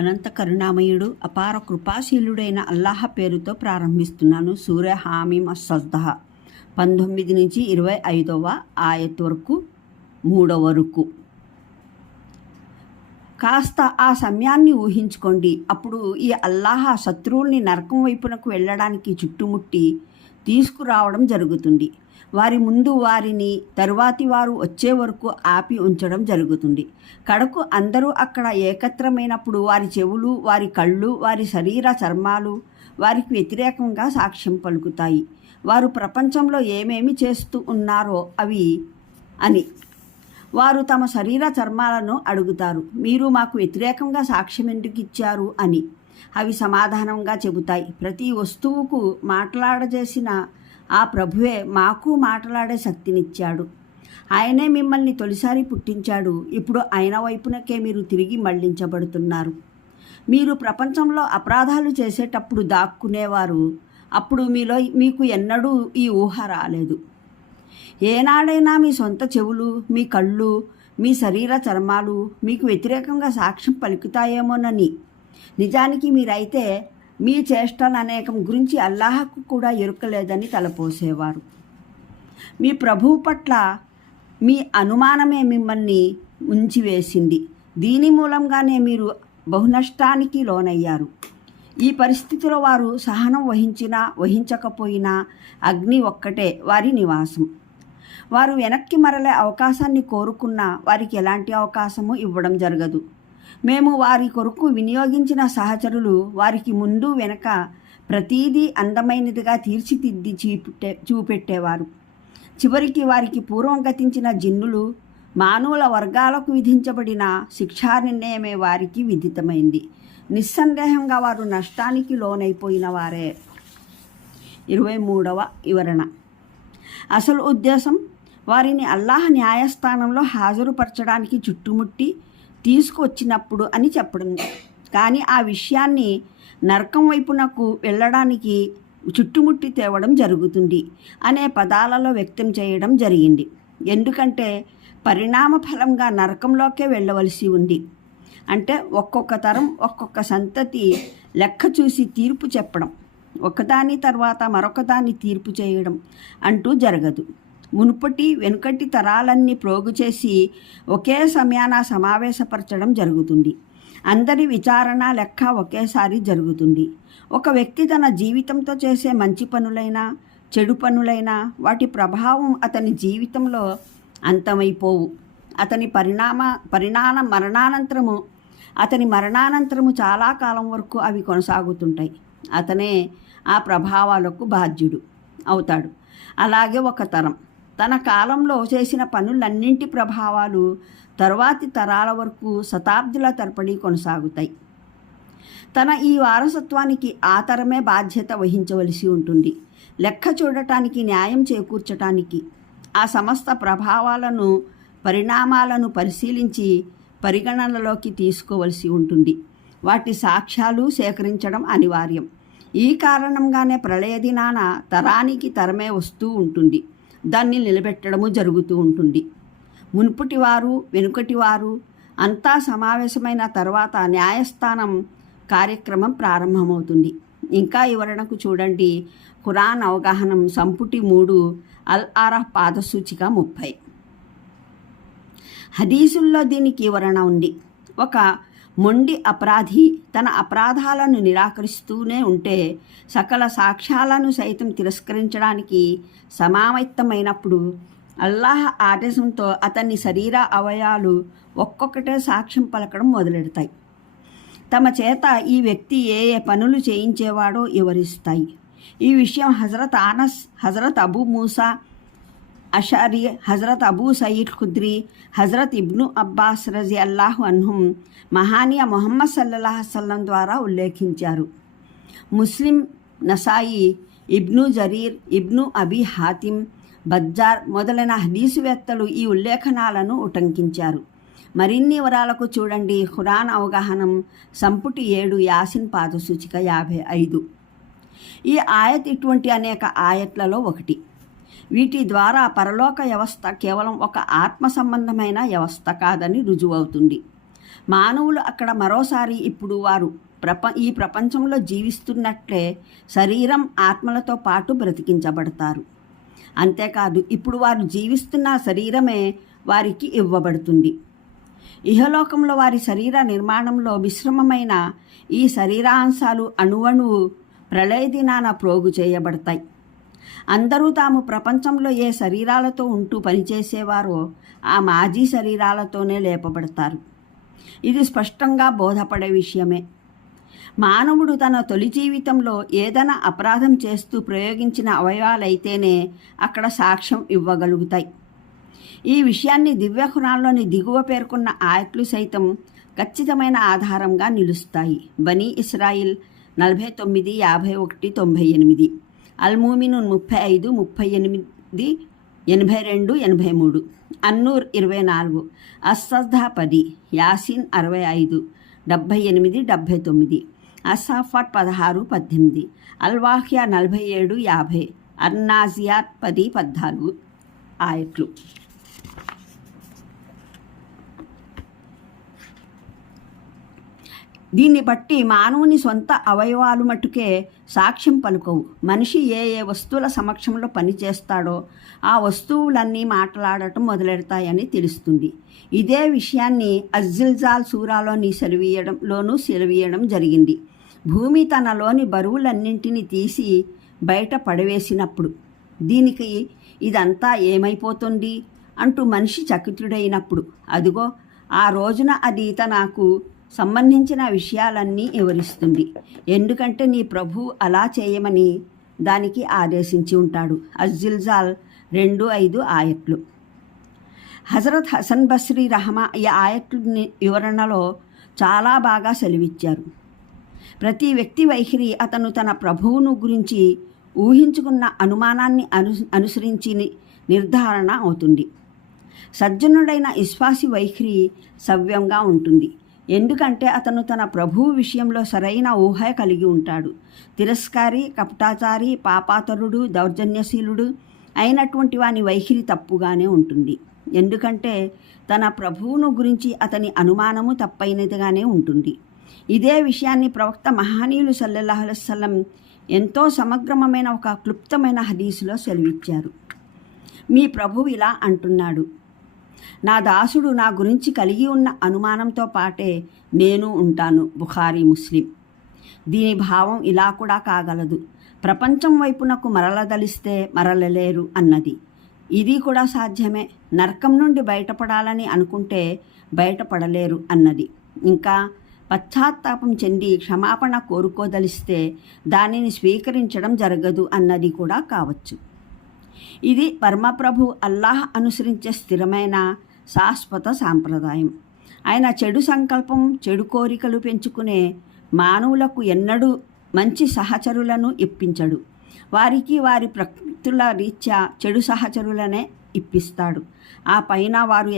అనంత కరుణామయుడు అపార కృపాశీలుడైన అల్లాహ్ పేరుతో ప్రారంభిస్తున్నాను. సూర హామీమ్ అస్-సజ్దా 19 నుంచి 25వ ఆయత్ వరకు 3వ వరకు. కాస్త ఆ సమయాన్ని ఊహించుకోండి. అప్పుడు ఈ అల్లాహ్ శత్రువుల్ని నరకం వైపునకు వెళ్ళడానికి చుట్టుముట్టి తీసుకురావడం జరుగుతుంది. వారి ముందు వారిని తరువాతి వారు వచ్చే వరకు ఆపి ఉంచడం జరుగుతుంది. కడకు అందరూ అక్కడ ఏకత్రమైనప్పుడు వారి చెవులు, వారి కళ్ళు, వారి శరీర చర్మాలు వారికి వ్యతిరేకంగా సాక్ష్యం పలుకుతాయి. వారు ప్రపంచంలో ఏమేమి చేస్తూ ఉన్నారో అవి అని వారు తమ శరీర చర్మాలను అడుగుతారు. మీరు మాకు వ్యతిరేకంగా సాక్ష్యం ఎందుకు ఇచ్చారు అని అవి సమాధానంగా చెబుతాయి. ప్రతి వస్తువుకు మాట్లాడజేసిన ఆ ప్రభువే మాకు మాట్లాడే శక్తినిచ్చాడు. ఆయనే మిమ్మల్ని తొలిసారి పుట్టించాడు. ఇప్పుడు ఆయన వైపునకే మీరు తిరిగి మళ్లించబడుతున్నారు. మీరు ప్రపంచంలో అపరాధాలు చేసేటప్పుడు దాక్కునేవారు. అప్పుడు మీకు ఎన్నడూ ఈ ఊహ రాలేదు. ఏనాడైనా మీ సొంత చెవులు, మీ కళ్ళు, మీ శరీర చర్మాలు మీకు వ్యతిరేకంగా సాక్ష్యం పలుకుతాయేమోనని. నిజానికి మీరైతే మీ చేష్టల అనేకం గురించి అల్లాహకు కూడా ఎరుకలేదని తలపోసేవారు. మీ ప్రభువు పట్ల మీ అనుమానమే మిమ్మల్ని ఉంచివేసింది. దీని మూలంగానే మీరు బహునష్టానికి లోనయ్యారు. ఈ పరిస్థితిలో వారు సహనం వహించినా వహించకపోయినా అగ్ని ఒక్కటే వారి నివాసం. వారు వెనక్కి మరలే అవకాశాన్ని కోరుకున్నా వారికి ఎలాంటి అవకాశము ఇవ్వడం జరగదు. మేము వారి కొరకు వినియోగించిన సహచరులు వారికి ముందు వెనక ప్రతీదీ అందమైనదిగా తీర్చిదిద్ది చూపెట్టేవారు. చివరికి వారికి పూర్వం గతించిన జిన్నులు, మానవుల వర్గాలకు విధించబడిన శిక్షా నిర్ణయమే వారికి విదితమైంది. నిస్సందేహంగా వారు నష్టానికి లోనైపోయిన వారే. 23వ వివరణ. అసలు ఉద్దేశం వారిని అల్లాహ్ న్యాయస్థానంలో హాజరుపరచడానికి చుట్టుముట్టి తీసుకువచ్చినప్పుడు అని చెప్పడం. కానీ ఆ విషయాన్ని నరకం వైపునకు వెళ్ళడానికి చుట్టుముట్టి తేవడం జరుగుతుంది అనే పదాలలో వ్యక్తం చేయడం జరిగింది. ఎందుకంటే పరిణామ ఫలంగా నరకంలోకే వెళ్ళవలసి ఉంది. అంటే ఒక్కొక్క తరం ఒక్కొక్క సంతతి లెక్క చూసి తీర్పు చెప్పడం, ఒకదాని తర్వాత మరొకదాన్ని తీర్పు చేయడం అంటూ జరగదు. మునుపటి వెనుకటి తరాలన్నీ ప్రోగు చేసి ఒకే సమయాన సమావేశపరచడం జరుగుతుంది. అందరి విచారణ లెక్క ఒకేసారి జరుగుతుంది. ఒక వ్యక్తి తన జీవితంతో చేసే మంచి పనులైనా చెడు పనులైనా వాటి ప్రభావం అతని జీవితంలో అంతమైపోవు. అతని మరణానంతరము చాలా కాలం వరకు అవి కొనసాగుతుంటాయి. అతనే ఆ ప్రభావాలకు బాధ్యుడు అవుతాడు. అలాగే ఒక తరం తన కాలంలో చేసిన పనులన్నింటి ప్రభావాలు తరువాతి తరాల వరకు శతాబ్దుల తరబడి కొనసాగుతాయి. తన ఈ వారసత్వానికి ఆ తరమే బాధ్యత వహించవలసి ఉంటుంది. లెక్క చూడటానికి, న్యాయం చేకూర్చటానికి ఆ సమస్త ప్రభావాలను, పరిణామాలను పరిశీలించి పరిగణనలోకి తీసుకోవలసి ఉంటుంది. వాటి సాక్ష్యాలు సేకరించడం అనివార్యం. ఈ కారణంగానే ప్రళయ దినాన తరానికి తరమే వస్తూ ఉంటుంది. దాన్ని నిలబెట్టడము జరుగుతూ ఉంటుంది. మునుపటి వారు వెనుకటి వారు అంతా సమావేశమైన తర్వాత న్యాయస్థానం కార్యక్రమం ప్రారంభమవుతుంది. ఇంకా వివరణకు చూడండి ఖురాన్ అవగాహనం సంపుటి 3 అల్-ఆరాఫ్ పాదసూచిక 30. హదీసుల్లో దీనికి వివరణ ఉంది. ఒక మొండి అపరాధి తన అపరాధాలను నిరాకరిస్తూనే ఉంటే సకల సాక్ష్యాలను సైతం తిరస్కరించడానికి సమాయత్తమైనప్పుడు అల్లాహ్ ఆదేశంతో అతని శరీర అవయవాలు ఒక్కొక్కటే సాక్ష్యం పలకడం మొదలెడతాయి. తమ చేత ఈ వ్యక్తి ఏ ఏ పనులు చేయించేవాడో వివరిస్తాయి. ఈ విషయం హజరత్ అనస్, హజరత్ అబూ మూసా అషారి, హజరత్ అబూ సయీద్ ఖుద్రీ, హజరత్ ఇబ్ను అబ్బాస్ రజియల్లాహు అన్హుం, మహానీయ ముహమ్మద్ సల్లల్లాహు అలైహి వసల్లం ద్వారా ఉల్లేఖించారు. ముస్లిం, నసాయి, ఇబ్ను జరీర్, ఇబ్ను అబీ హాతిమ్, బజ్జార్ మొదలైన హదీసువేత్తలు ఈ ఉల్లేఖనాలను ఉటంకించారు. మరిన్ని వివరాలకు చూడండి ఖురాన్ అవగాహనం సంపుటి 7 యాసిన్ పాదసూచిక 55. ఈ ఆయత్ ఇటువంటి అనేక ఆయత్లలో ఒకటి. వీటి ద్వారా పరలోక వ్యవస్థ కేవలం ఒక ఆత్మ సంబంధమైన వ్యవస్థ కాదని రుజువవుతుంది. మానవులు అక్కడ మరోసారి ఇప్పుడు వారు ఈ ప్రపంచంలో జీవిస్తున్నట్లే శరీరం ఆత్మలతో పాటు బ్రతికించబడతారు. అంతేకాదు ఇప్పుడు వారు జీవిస్తున్న శరీరమే వారికి ఇవ్వబడుతుంది. ఇహలోకంలో వారి శరీర నిర్మాణంలో మిశ్రమమైన ఈ శరీరాంశాలు అణువణువు ప్రళయ దినాన ప్రోగు చేయబడతాయి. అందరూ తాము ప్రపంచంలో ఏ శరీరాలతో ఉంటూ పనిచేసేవారో ఆ మాజీ శరీరాలతోనే లేపబడతారు. ఇది స్పష్టంగా బోధపడే విషయమే. మానవుడు తన తొలి జీవితంలో ఏదైనా అపరాధం చేస్తూ ప్రయోగించిన అవయవాలైతేనే అక్కడ సాక్ష్యం ఇవ్వగలుగుతాయి. ఈ విషయాన్ని దివ్యఖురాన్లోని దిగువ పేర్కొన్న ఆయట్లు సైతం ఖచ్చితమైన ఆధారంగా నిలుస్తాయి. బనీ ఇస్రాయిల్ 49, 51, 98, అల్మూమినున్ 35, 38, 82, 83, అన్నూర్ 24, అస్సద్దా 10, యాసిన్ 65, 78, 79, అస్సాఫాట్ 16, 18, అల్వాహ్యా 47, 50, అర్నాజియాత్ 10, 14 ఆయట్లు. దీన్ని బట్టి మానవుని సొంత అవయవాలు మట్టుకే సాక్ష్యం పలుకవు. మనిషి ఏ ఏ వస్తువుల సమక్షంలో పనిచేస్తాడో ఆ వస్తువులన్నీ మాట్లాడటం మొదలెడతాయని తెలుస్తుంది. ఇదే విషయాన్ని అజ్జిల్జాల్ సూరాలోని సెలవీయడం జరిగింది. భూమి తనలోని బరువులన్నింటినీ తీసి బయట పడవేసినప్పుడు దీనికి ఇదంతా ఏమైపోతుంది అంటూ మనిషి చకితుడైనప్పుడు అదిగో ఆ రోజున అది తనకు సంబంధించిన విషయాలన్నీ వివరిస్తుంది. ఎందుకంటే నీ ప్రభు అలా చేయమని దానికి ఆదేశించి ఉంటాడు. అజ్జిల్జాల్ 2:5 ఆయట్లు. హజరత్ హసన్ బస్రీ రహమా ఈ ఆయట్లు వివరణలో చాలా బాగా సెలవిచ్చారు. ప్రతి వ్యక్తి వైఖరి అతను తన ప్రభువును గురించి ఊహించుకున్న అనుమానాన్ని అనుసరించి నిర్ధారణ అవుతుంది. సజ్జనుడైన విశ్వాసి వైఖరి సవ్యంగా ఉంటుంది. ఎందుకంటే అతను తన ప్రభువు విషయంలో సరైన ఊహ కలిగి ఉంటాడు. తిరస్కారి, కపటాచారి, పాపాతరుడు, దౌర్జన్యశీలుడు అయినటువంటి వాని వైఖరి తప్పుగానే ఉంటుంది. ఎందుకంటే తన ప్రభువును గురించి అతని అనుమానము తప్పైనదిగానే ఉంటుంది. ఇదే విషయాన్ని ప్రవక్త మహనీయులు సల్లల్లాహు అలైహి వసల్లం ఎంతో సమగ్రమైన ఒక క్లుప్తమైన హదీసులో సెలవిచ్చారు. మీ ప్రభువు ఇలా అంటున్నాడు, నా దాసుడు నా గురించి కలిగి ఉన్న అనుమానంతో పాటే నేను ఉంటాను. బుఖారీ, ముస్లిం. దీని భావం ఇలా కూడా కాగలదు, ప్రపంచం వైపునకు మరలదలిస్తే మరలలేరు అన్నది. ఇది కూడా సాధ్యమే. నరకం నుండి బయటపడాలని అనుకుంటే బయటపడలేరు అన్నది. ఇంకా పశ్చాత్తాపం చెంది క్షమాపణ కోరుకోదలిస్తే దానిని స్వీకరించడం జరగదు అన్నది కూడా కావచ్చు. ఇది పరమప్రభు అల్లాహ్ అనుసరించే స్థిరమైన శాశ్వత సాంప్రదాయం. ఆయన చెడు సంకల్పం, చెడు కోరికలు పెంచుకునే మానవులకు ఎన్నడూ మంచి సహచరులను ఇప్పించడు. వారికి వారి ప్రకృతుల రీత్యా చెడు సహచరులనే ఇప్పిస్తాడు. ఆ పైన వారు